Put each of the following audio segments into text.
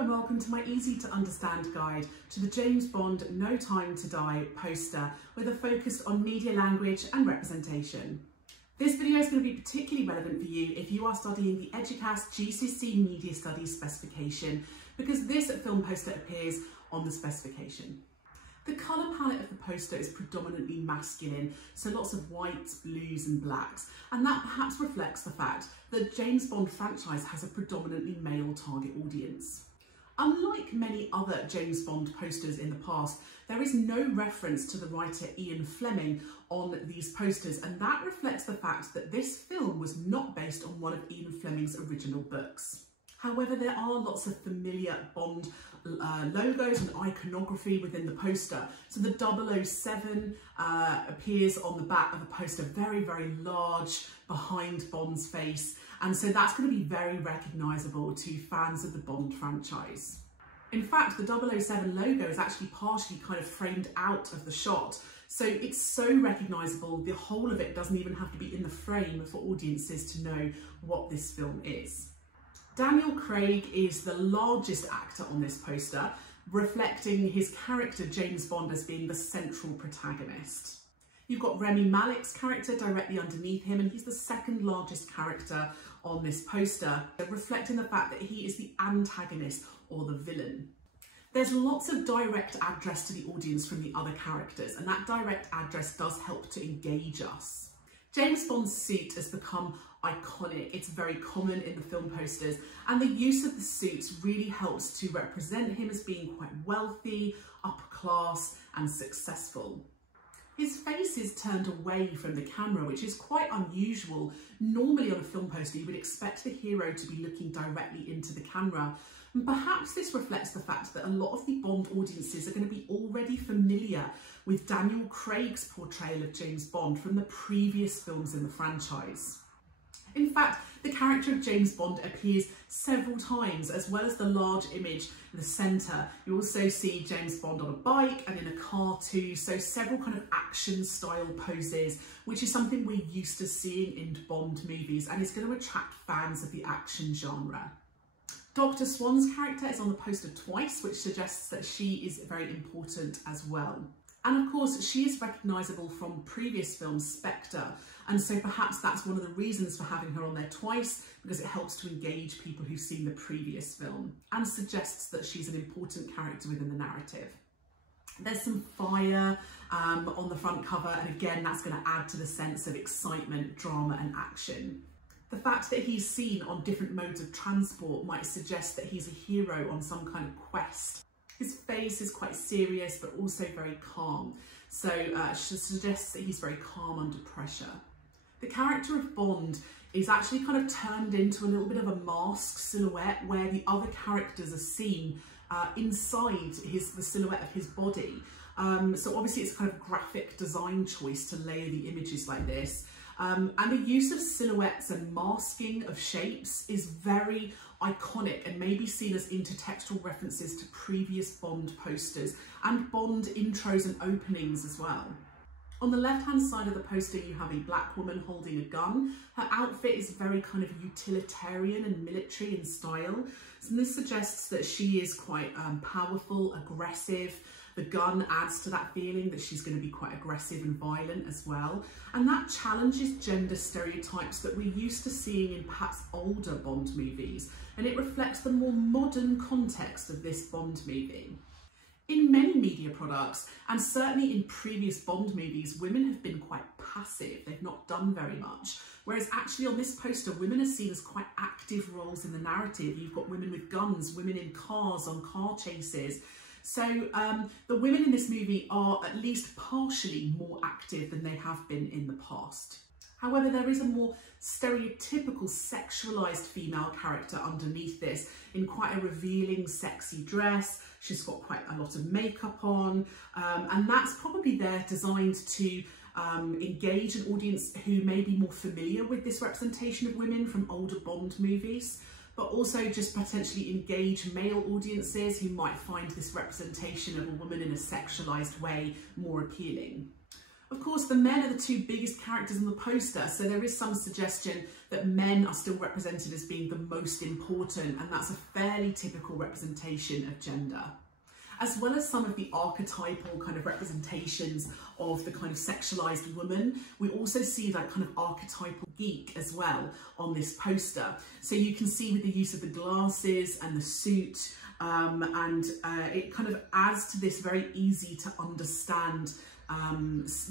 and welcome to my easy to understand guide to the James Bond No Time to Die poster with a focus on media language and representation. This video is going to be particularly relevant for you if you are studying the Eduqas GCSE Media Studies specification, because this film poster appears on the specification. The colour palette of the poster is predominantly masculine, so lots of whites, blues and blacks, and that perhaps reflects the fact that the James Bond franchise has a predominantly male target audience. Unlike many other James Bond posters in the past, there is no reference to the writer Ian Fleming on these posters, and that reflects the fact that this film was not based on one of Ian Fleming's original books. However, there are lots of familiar Bond logos and iconography within the poster. So the 007 appears on the back of the poster, very, very large behind Bond's face. And so that's going to be very recognisable to fans of the Bond franchise. In fact, the 007 logo is actually partially kind of framed out of the shot. So it's so recognisable, the whole of it doesn't even have to be in the frame for audiences to know what this film is. Daniel Craig is the largest actor on this poster, reflecting his character James Bond as being the central protagonist. You've got Rami Malek's character directly underneath him, and he's the second largest character on this poster, reflecting the fact that he is the antagonist or the villain. There's lots of direct address to the audience from the other characters, and that direct address does help to engage us. James Bond's suit has become iconic. It's very common in the film posters, and the use of the suits really helps to represent him as being quite wealthy, upper class and successful. His face is turned away from the camera, which is quite unusual. Normally on a film poster you would expect the hero to be looking directly into the camera, and perhaps this reflects the fact that a lot of the Bond audiences are going to be already familiar with Daniel Craig's portrayal of James Bond from the previous films in the franchise. In fact, the character of James Bond appears several times, as well as the large image in the centre. You also see James Bond on a bike and in a car too, so several kind of action style poses, which is something we're used to seeing in Bond movies and is going to attract fans of the action genre. Dr. Swan's character is on the poster twice, which suggests that she is very important as well. And of course, she is recognisable from previous films, Spectre, and so perhaps that's one of the reasons for having her on there twice, because it helps to engage people who've seen the previous film and suggests that she's an important character within the narrative. There's some fire on the front cover, and again, that's going to add to the sense of excitement, drama and action. The fact that he's seen on different modes of transport might suggest that he's a hero on some kind of quest. His face is quite serious, but also very calm. So she suggests that he's very calm under pressure. The character of Bond is actually kind of turned into a little bit of a mask silhouette, where the other characters are seen inside the silhouette of his body. So obviously it's a kind of graphic design choice to layer the images like this. And the use of silhouettes and masking of shapes is very iconic and may be seen as intertextual references to previous Bond posters and Bond intros and openings as well. On the left-hand side of the poster, you have a black woman holding a gun. Her outfit is very kind of utilitarian and military in style. So this suggests that she is quite powerful, aggressive. The gun adds to that feeling that she's going to be quite aggressive and violent as well. And that challenges gender stereotypes that we're used to seeing in perhaps older Bond movies. And it reflects the more modern context of this Bond movie. In many media products, and certainly in previous Bond movies, women have been quite passive. They've not done very much. Whereas actually on this poster, women are seen as quite active roles in the narrative. You've got women with guns, women in cars, on car chases. So the women in this movie are at least partially more active than they have been in the past. However, there is a more stereotypical sexualised female character underneath this in quite a revealing, sexy dress. She's got quite a lot of makeup on, and that's probably there designed to engage an audience who may be more familiar with this representation of women from older Bond movies, but also just potentially engage male audiences who might find this representation of a woman in a sexualised way more appealing. Of course, the men are the two biggest characters on the poster, so there is some suggestion that men are still represented as being the most important, and that's a fairly typical representation of gender. As well as some of the archetypal kind of representations of the kind of sexualized woman, we also see that kind of archetypal geek as well on this poster. So you can see with the use of the glasses and the suit, it kind of adds to this very easy to understand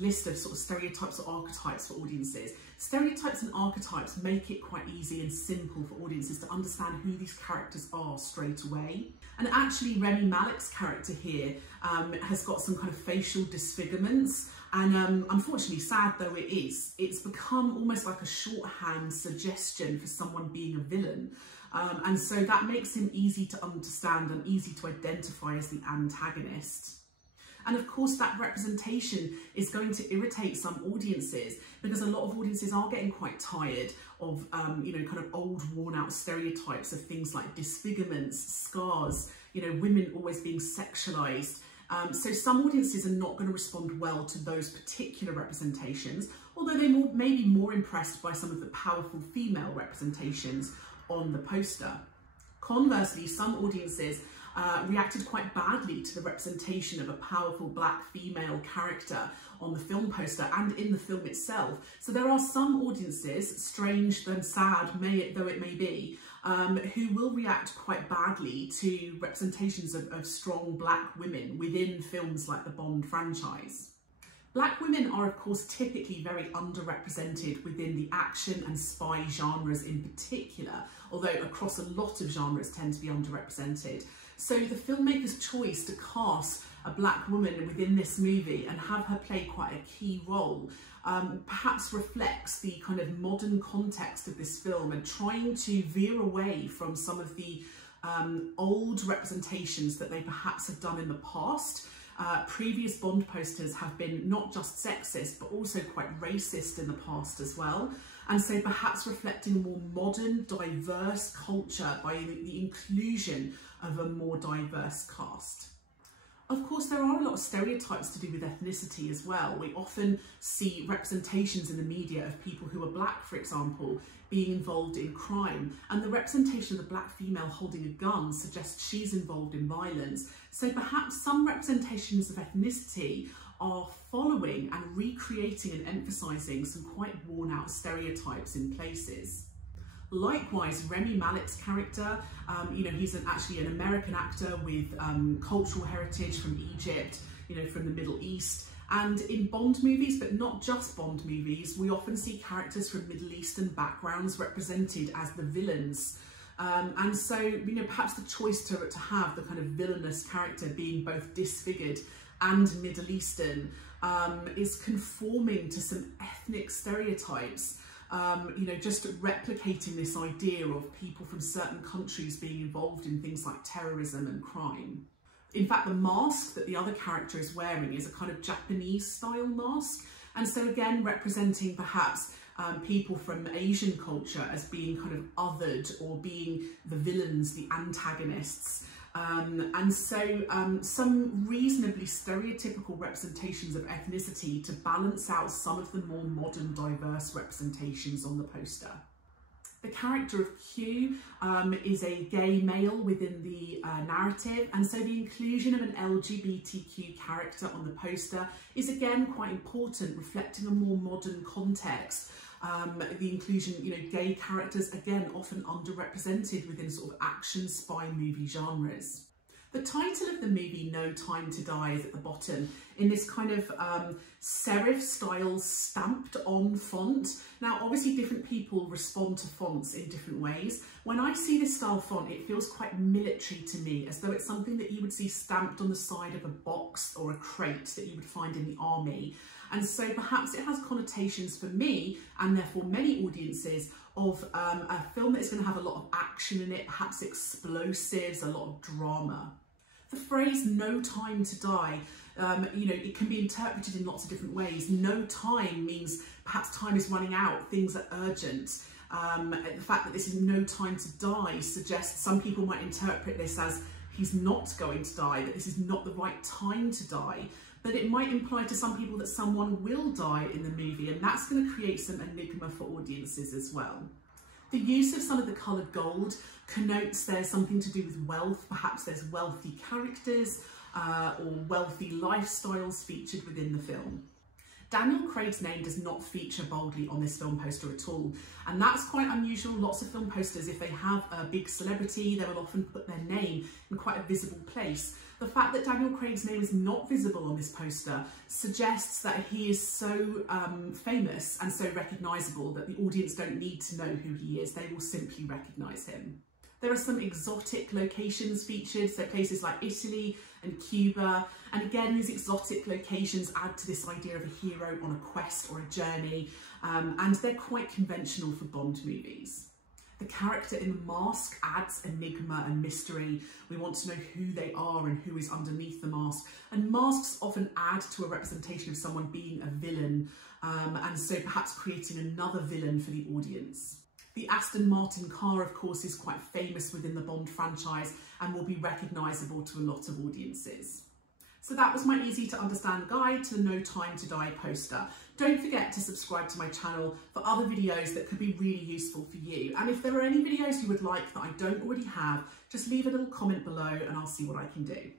list of sort of stereotypes or archetypes for audiences. Stereotypes and archetypes make it quite easy and simple for audiences to understand who these characters are straight away. And actually Rami Malek's character here has got some kind of facial disfigurements, and unfortunately, sad though it is, it's become almost like a shorthand suggestion for someone being a villain. And so that makes him easy to understand and easy to identify as the antagonist. And of course, that representation is going to irritate some audiences, because a lot of audiences are getting quite tired of, you know, kind of old worn out stereotypes of things like disfigurements, scars, you know, women always being sexualized. So some audiences are not going to respond well to those particular representations, although they may be more impressed by some of the powerful female representations on the poster. Conversely, some audiences reacted quite badly to the representation of a powerful black female character on the film poster and in the film itself. So there are some audiences, strange and sad though it may be, who will react quite badly to representations of strong black women within films like the Bond franchise. Black women are of course typically very underrepresented within the action and spy genres in particular, although across a lot of genres tend to be underrepresented. So the filmmaker's choice to cast a black woman within this movie and have her play quite a key role perhaps reflects the kind of modern context of this film and trying to veer away from some of the old representations that they perhaps have done in the past. Previous Bond posters have been not just sexist, but also quite racist in the past as well. And so perhaps reflecting a more modern, diverse culture by the inclusion of a more diverse cast. Of course, there are a lot of stereotypes to do with ethnicity as well. We often see representations in the media of people who are black, for example, being involved in crime, and the representation of the black female holding a gun suggests she's involved in violence. So perhaps some representations of ethnicity are following and recreating and emphasising some quite worn out stereotypes in places. Likewise, Rami Malek's character, you know, he's actually an American actor with cultural heritage from Egypt, you know, from the Middle East. And in Bond movies, but not just Bond movies, we often see characters from Middle Eastern backgrounds represented as the villains. And so, you know, perhaps the choice to have the kind of villainous character being both disfigured and Middle Eastern is conforming to some ethnic stereotypes. You know, just replicating this idea of people from certain countries being involved in things like terrorism and crime. In fact, the mask that the other character is wearing is a kind of Japanese style mask. And so again, representing perhaps people from Asian culture as being kind of othered or being the villains, the antagonists. And so some reasonably stereotypical representations of ethnicity to balance out some of the more modern diverse representations on the poster. The character of Q is a gay male within the narrative, and so the inclusion of an LGBTQ character on the poster is again quite important, reflecting a more modern context. The inclusion, you know, gay characters, again, often underrepresented within sort of action spy movie genres. The title of the movie, No Time to Die, is at the bottom in this kind of serif style stamped on font. Now, obviously different people respond to fonts in different ways. When I see this style font, it feels quite military to me, as though it's something that you would see stamped on the side of a box or a crate that you would find in the army. And so perhaps it has connotations for me, and therefore many audiences, of a film that is going to have a lot of action in it, perhaps explosives, a lot of drama. The phrase "no time to die," you know, it can be interpreted in lots of different ways. No time means perhaps time is running out, things are urgent. The fact that this is no time to die suggests some people might interpret this as he's not going to die, that this is not the right time to die. but it might imply to some people that someone will die in the movie, and that's going to create some enigma for audiences as well. The use of some of the coloured gold connotes there's something to do with wealth. Perhaps there's wealthy characters or wealthy lifestyles featured within the film. Daniel Craig's name does not feature boldly on this film poster at all, and that's quite unusual. Lots of film posters, if they have a big celebrity, they will often put their name in quite a visible place. The fact that Daniel Craig's name is not visible on this poster suggests that he is so famous and so recognisable that the audience don't need to know who he is, they will simply recognise him. There are some exotic locations featured, so places like Italy and Cuba, and again these exotic locations add to this idea of a hero on a quest or a journey, and they're quite conventional for Bond movies. The character in the mask adds enigma and mystery. We want to know who they are and who is underneath the mask, and masks often add to a representation of someone being a villain, and so perhaps creating another villain for the audience. The Aston Martin car, of course, is quite famous within the Bond franchise and will be recognisable to a lot of audiences. So that was my easy to understand guide to the No Time to Die poster. Don't forget to subscribe to my channel for other videos that could be really useful for you. And if there are any videos you would like that I don't already have, just leave a little comment below and I'll see what I can do.